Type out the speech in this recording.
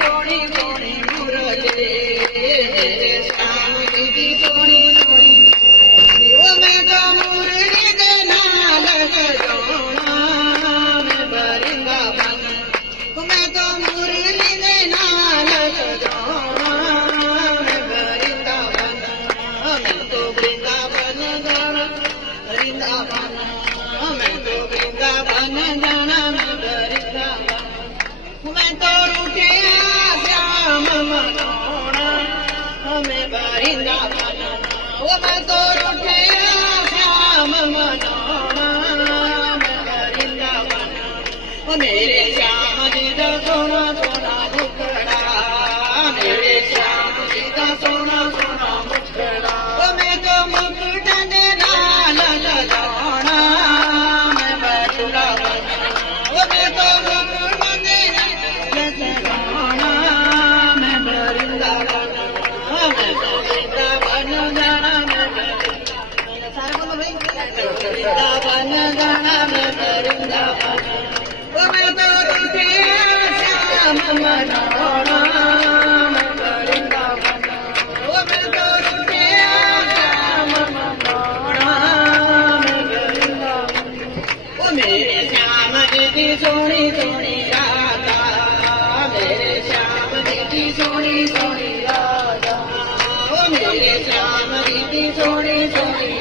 सोनी सोनी मुरली श्याम जी दी सोनी सोनी ओ मैं तो मुरली दे नाल सजाना मैं वृंदावन मैं तो मुरली दे नाल सजाना मैं वृंदावन मैं तो वृंदावन जाना वृंदावन मैं तो वृंदावन जाना मैं वृंदावन मैं तो रूठे श्याम मनोना मैं वृंदावन वो मैं तो रूठे श्याम मनोना मैं वृंदावन वो मेरे श्याम जी दा सोना सोना मुखड़ा मेरे श्याम जी दा सोना सोना मुखड़ा वो मैं तो मुकुट दे नाल सजाना मैं वृंदावन वो मैं तो मुकुट दे नाल सजाना मैं वृंदावन मैं तो वृंदावन जाना मैं वृंदावन सारे बोलो भाई वृंदावन जाना मैं वृंदावन वो मैं तो रूठे श्याम मनोना मैं वृंदावन वो मैं तो रूठे श्याम मनोना मैं वृंदावन वो मेरे श्याम जी की सोनी सोनी राधा मेरे श्याम जी की सोनी सोनी राधा वो मेरे श्याम जी की सोनी सोनी